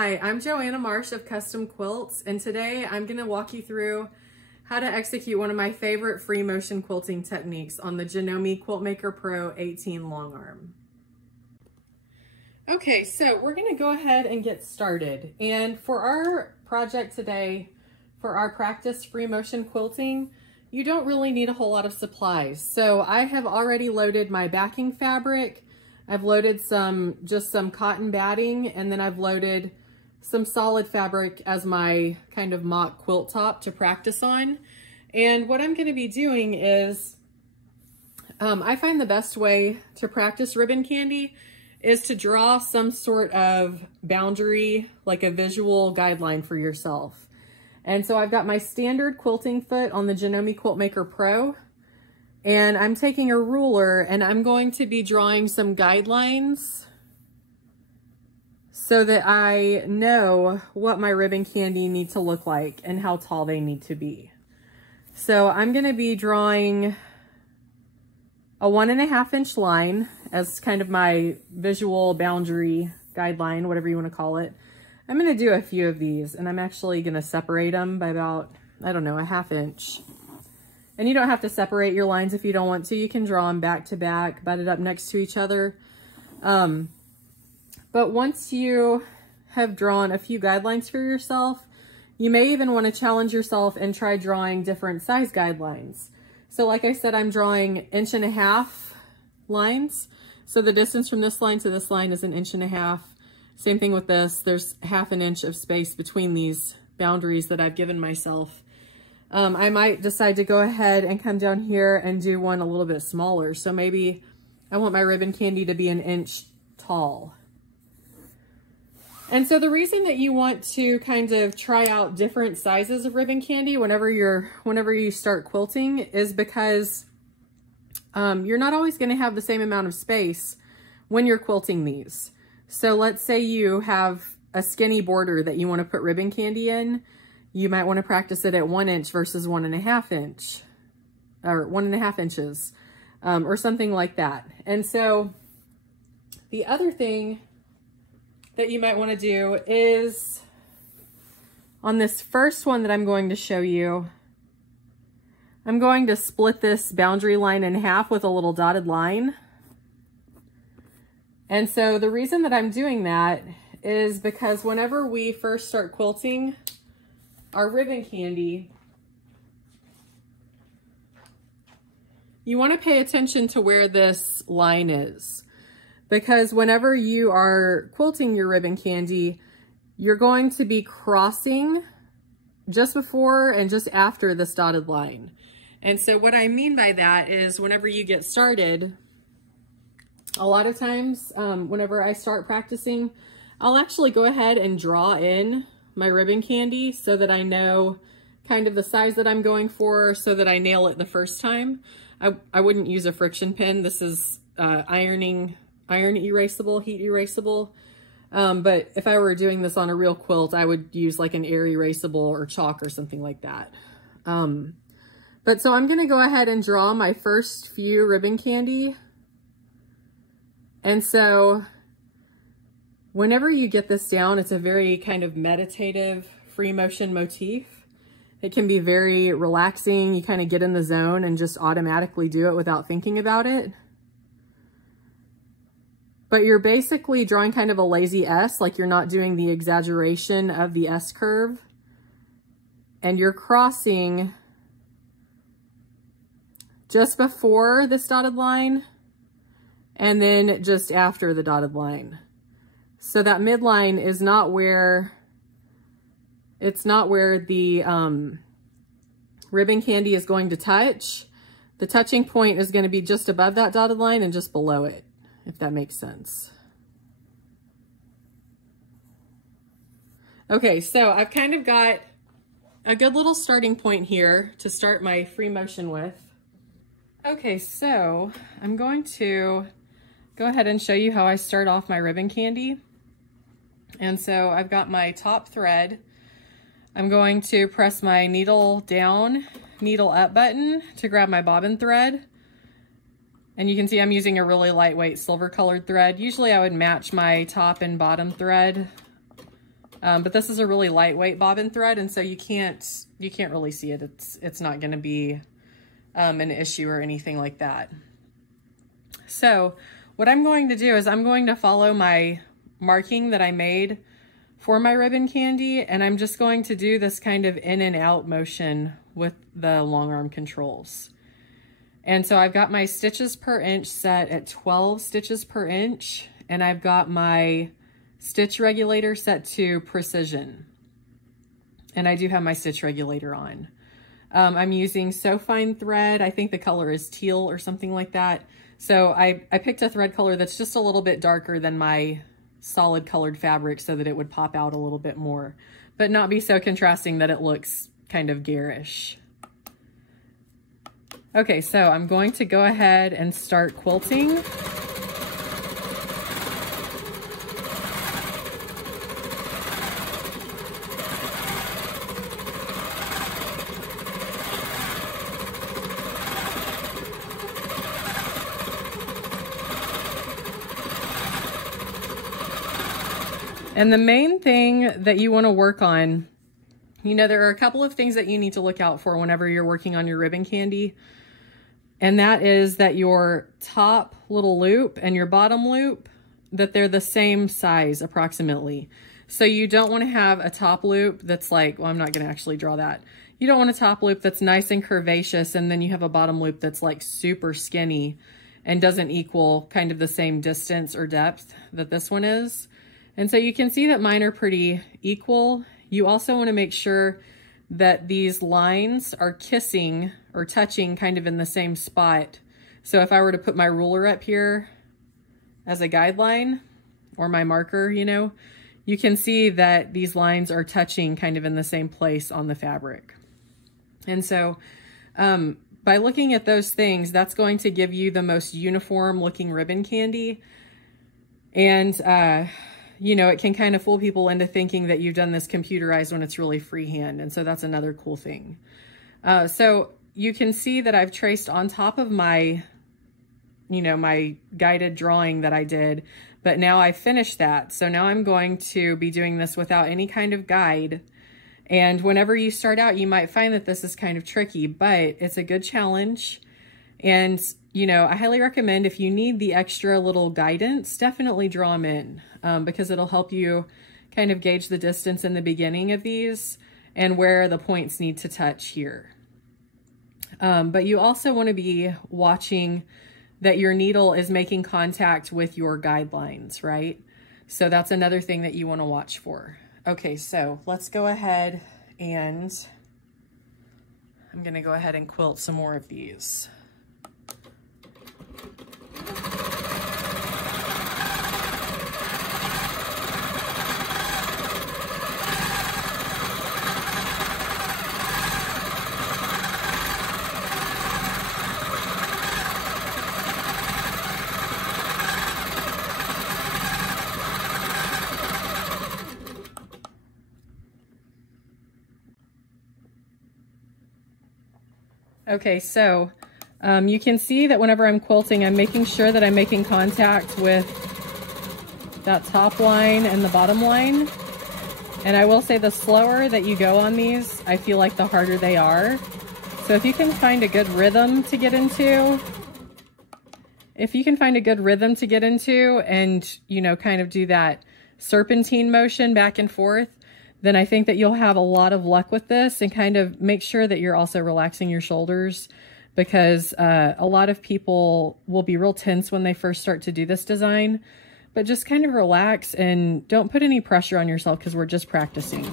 Hi, I'm Joanna Marsh of Custom Quilts, and today I'm going to walk you through how to execute one of my favorite free motion quilting techniques on the Janome Quiltmaker Pro 18 long arm. Okay, so we're going to go ahead and get started. And for our project today, for our practice free motion quilting, you don't really need a whole lot of supplies. So I have already loaded my backing fabric. I've loaded just some cotton batting, and then I've loaded some solid fabric as my kind of mock quilt top to practice on. And what I'm going to be doing is, I find the best way to practice ribbon candy is to draw some sort of boundary, like a visual guideline for yourself. And so I've got my standard quilting foot on the Janome Quiltmaker Pro. And I'm taking a ruler and I'm going to be drawing some guidelines so that I know what my ribbon candy need to look like and how tall they need to be. So I'm going to be drawing a 1.5 inch line as kind of my visual boundary guideline, whatever you want to call it. I'm going to do a few of these, and I'm actually going to separate them by about, I don't know, a 1/2 inch. And you don't have to separate your lines if you don't want to. You can draw them back to back, butted up next to each other. But once you have drawn a few guidelines for yourself, you may even want to challenge yourself and try drawing different size guidelines. So like I said, I'm drawing 1.5 inch lines. So the distance from this line to this line is 1.5 inches. Same thing with this. There's 1/2 inch of space between these boundaries that I've given myself. I might decide to go ahead and come down here and do one a little bit smaller. So maybe I want my ribbon candy to be 1 inch tall. And so the reason that you want to kind of try out different sizes of ribbon candy whenever you start quilting is because you're not always going to have the same amount of space when you're quilting these. So let's say you have a skinny border that you want to put ribbon candy in. You might want to practice it at 1 inch versus 1.5 inch, or 1.5 inches, or something like that. And so the other thing that you might want to do is on this first one that I'm going to show you, I'm going to split this boundary line in half with a little dotted line. And so the reason that I'm doing that is because whenever we first start quilting our ribbon candy, you want to pay attention to where this line is, because whenever you are quilting your ribbon candy, you're going to be crossing just before and just after this dotted line. And so what I mean by that is whenever you get started, a lot of times whenever I start practicing, I'll actually go ahead and draw in my ribbon candy so that I know kind of the size that I'm going for so that I nail it the first time. I wouldn't use a friction pin. This is iron erasable, heat erasable. But if I were doing this on a real quilt, I would use like an air erasable or chalk or something like that. But so I'm going to go ahead and draw my first few ribbon candy. And so whenever you get this down, it's a very kind of meditative free motion motif. It can be very relaxing. You kind of get in the zone and just automatically do it without thinking about it. But you're basically drawing kind of a lazy S, like you're not doing the exaggeration of the S curve. And you're crossing just before this dotted line and then just after the dotted line. So that midline is not where, it's not where the ribbon candy is going to touch. The touching point is going to be just above that dotted line and just below it, if that makes sense. Okay, so I've kind of got a good little starting point here to start my free motion with. Okay, so I'm going to go ahead and show you how I start off my ribbon candy. And so I've got my top thread. I'm going to press my needle down, needle up button to grab my bobbin thread. And you can see I'm using a really lightweight silver colored thread. Usually I would match my top and bottom thread But this is a really lightweight bobbin thread, and so you can't really see it. It's not going to be an issue or anything like that. So what I'm going to do is I'm going to follow my marking that I made for my ribbon candy, and I'm just going to do this kind of in and out motion with the long arm controls. And so I've got my stitches per inch set at 12 stitches per inch, and I've got my stitch regulator set to precision. And I do have my stitch regulator on. I'm using So Fine thread. I think the color is teal or something like that. So I picked a thread color that's just a little bit darker than my solid colored fabric so that it would pop out a little bit more, but not be so contrasting that it looks kind of garish. Okay, so I'm going to go ahead and start quilting. And the main thing that you want to work on, you know, there are a couple of things that you need to look out for whenever you're working on your ribbon candy. And that is that your top little loop and your bottom loop, that they're the same size approximately. So you don't want to have a top loop that's like, well, I'm not going to actually draw that. You don't want a top loop that's nice and curvaceous, and then you have a bottom loop that's like super skinny and doesn't equal kind of the same distance or depth that this one is. And so you can see that mine are pretty equal. You also want to make sure that these lines are kissing or touching kind of in the same spot. So if I were to put my ruler up here as a guideline or my marker, you know, you can see that these lines are touching kind of in the same place on the fabric. And so by looking at those things, that's going to give you the most uniform looking ribbon candy. And you know, it can kind of fool people into thinking that you've done this computerized when it's really freehand. And so that's another cool thing. So you can see that I've traced on top of my, you know, my guided drawing that I did, but now I finished that. So now I'm going to be doing this without any kind of guide. And whenever you start out, you might find that this is kind of tricky, but it's a good challenge. And, you know, I highly recommend, if you need the extra little guidance, definitely draw them in, because it'll help you kind of gauge the distance in the beginning of these and where the points need to touch here. But you also want to be watching that your needle is making contact with your guidelines, right? So that's another thing that you want to watch for. Okay, so let's go ahead and I'm going to go ahead and quilt some more of these. Okay, so you can see that whenever I'm quilting, I'm making sure that I'm making contact with that top line and the bottom line. And I will say, the slower that you go on these, I feel like the harder they are. So if you can find a good rhythm to get into, and, you know, kind of do that serpentine motion back and forth, then I think that you'll have a lot of luck with this. And kind of make sure that you're also relaxing your shoulders, because a lot of people will be real tense when they first start to do this design. But just kind of relax and don't put any pressure on yourself, because we're just practicing.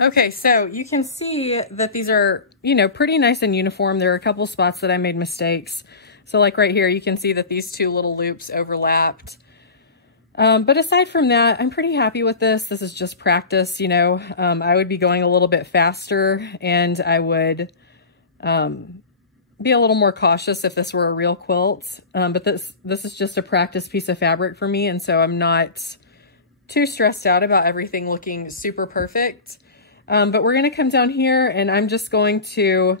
Okay, so you can see that these are, you know, pretty nice and uniform. There are a couple spots that I made mistakes. So like right here, you can see that these two little loops overlapped. But aside from that, I'm pretty happy with this. This is just practice, you know. I would be going a little bit faster, and I would be a little more cautious if this were a real quilt. But this is just a practice piece of fabric for me, and so I'm not too stressed out about everything looking super perfect. But we're gonna come down here, and I'm just going to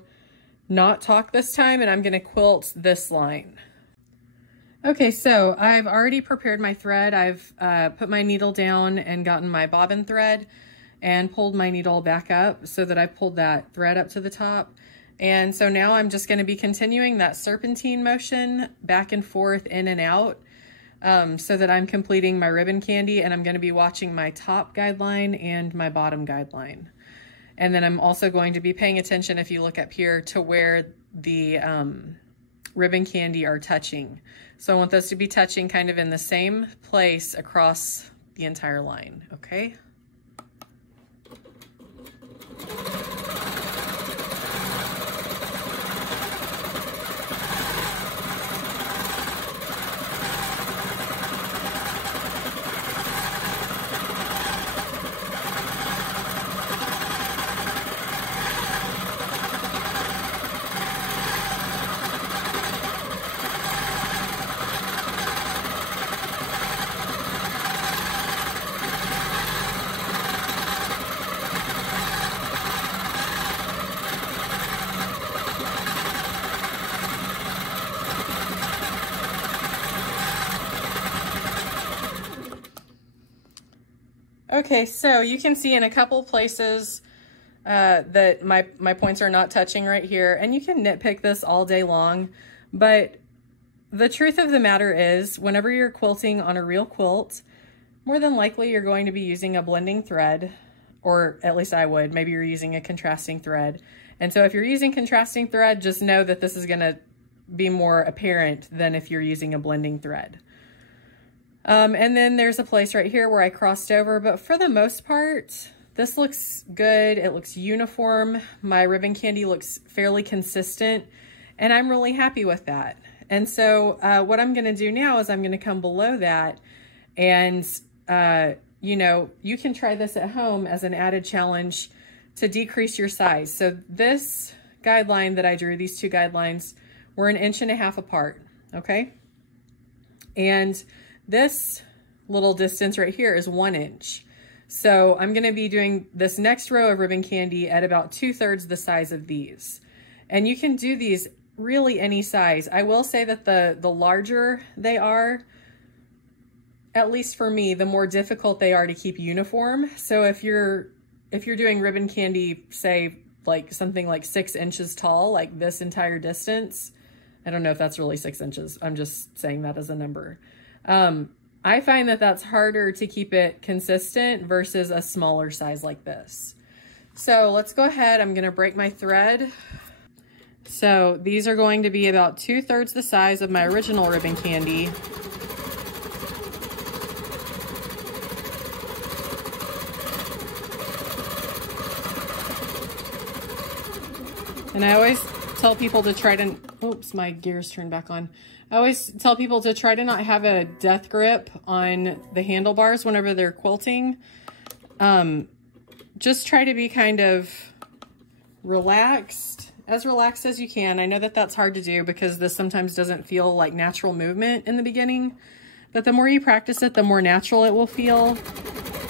not talk this time, and I'm gonna quilt this line. Okay, so I've already prepared my thread. I've put my needle down and gotten my bobbin thread and pulled my needle back up so that I pulled that thread up to the top. And so now I'm just gonna be continuing that serpentine motion back and forth, in and out, so that I'm completing my ribbon candy, and I'm gonna be watching my top guideline and my bottom guideline. And then I'm also going to be paying attention, if you look up here, to where the ribbon candy are touching. So I want those to be touching kind of in the same place across the entire line, okay? Okay, so you can see in a couple places that my points are not touching right here, and you can nitpick this all day long, but the truth of the matter is, whenever you're quilting on a real quilt, more than likely you're going to be using a blending thread, or at least I would. Maybe you're using a contrasting thread. And so if you're using contrasting thread, just know that this is gonna be more apparent than if you're using a blending thread. And then there's a place right here where I crossed over, but for the most part, this looks good. It looks uniform. My ribbon candy looks fairly consistent, and I'm really happy with that. And so what I'm gonna do now is I'm gonna come below that, and you know, you can try this at home as an added challenge to decrease your size. So this guideline that I drew, these two guidelines, were 1.5 inches apart, okay? And this little distance right here is 1 inch. So I'm gonna be doing this next row of ribbon candy at about 2/3 the size of these. And you can do these really any size. I will say that the larger they are, at least for me, the more difficult they are to keep uniform. So if you're doing ribbon candy, say like something like 6 inches tall, like this entire distance, I don't know if that's really 6 inches. I'm just saying that as a number. I find that that's harder to keep it consistent versus a smaller size like this. So let's go ahead. I'm gonna break my thread. So these are going to be about 2/3 the size of my original ribbon candy. And I always tell people to try to, oops, my gears turned back on. I always tell people to try to not have a death grip on the handlebars whenever they're quilting. Just try to be kind of relaxed as you can. I know that that's hard to do because this sometimes doesn't feel like natural movement in the beginning, but the more you practice it, the more natural it will feel.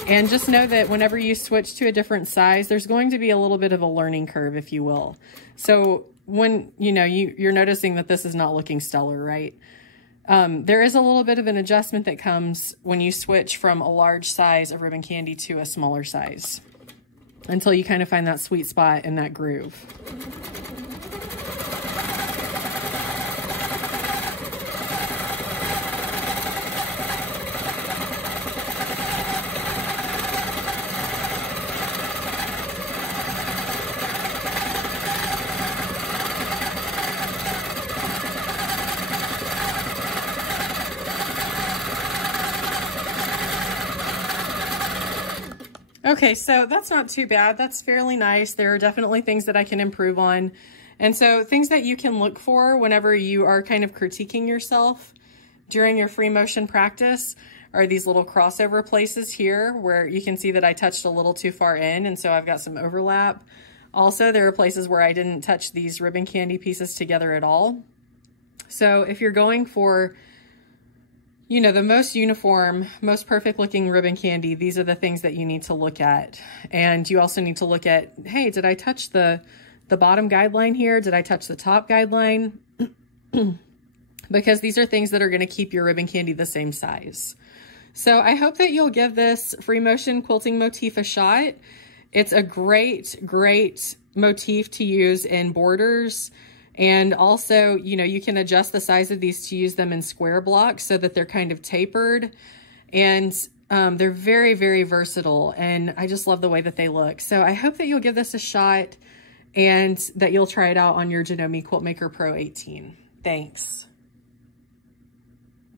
And just know that whenever you switch to a different size, there's going to be a little bit of a learning curve, if you will. So when, you know, you're noticing that this is not looking stellar, right? There is a little bit of an adjustment that comes when you switch from a large size of ribbon candy to a smaller size, until you kind of find that sweet spot in that groove. Okay, so that's not too bad. That's fairly nice. There are definitely things that I can improve on. And so things that you can look for whenever you are kind of critiquing yourself, during your free motion practice are these little crossover places here where you can see that I touched a little too far in, and so I've got some overlap. Also, there are places where I didn't touch these ribbon candy pieces together at all. So if you're going for, you know, the most uniform, most perfect looking ribbon candy, these are the things that you need to look at. And you also need to look at, hey, did I touch the bottom guideline here? Did I touch the top guideline? Because these are things that are going to keep your ribbon candy the same size. So I hope that you'll give this free motion quilting motif a shot. It's a great, great motif to use in borders. And also, you know, you can adjust the size of these to use them in square blocks so that they're kind of tapered. And they're very, very versatile. And I just love the way that they look. So I hope that you'll give this a shot and that you'll try it out on your Janome Quiltmaker Pro 18. Thanks.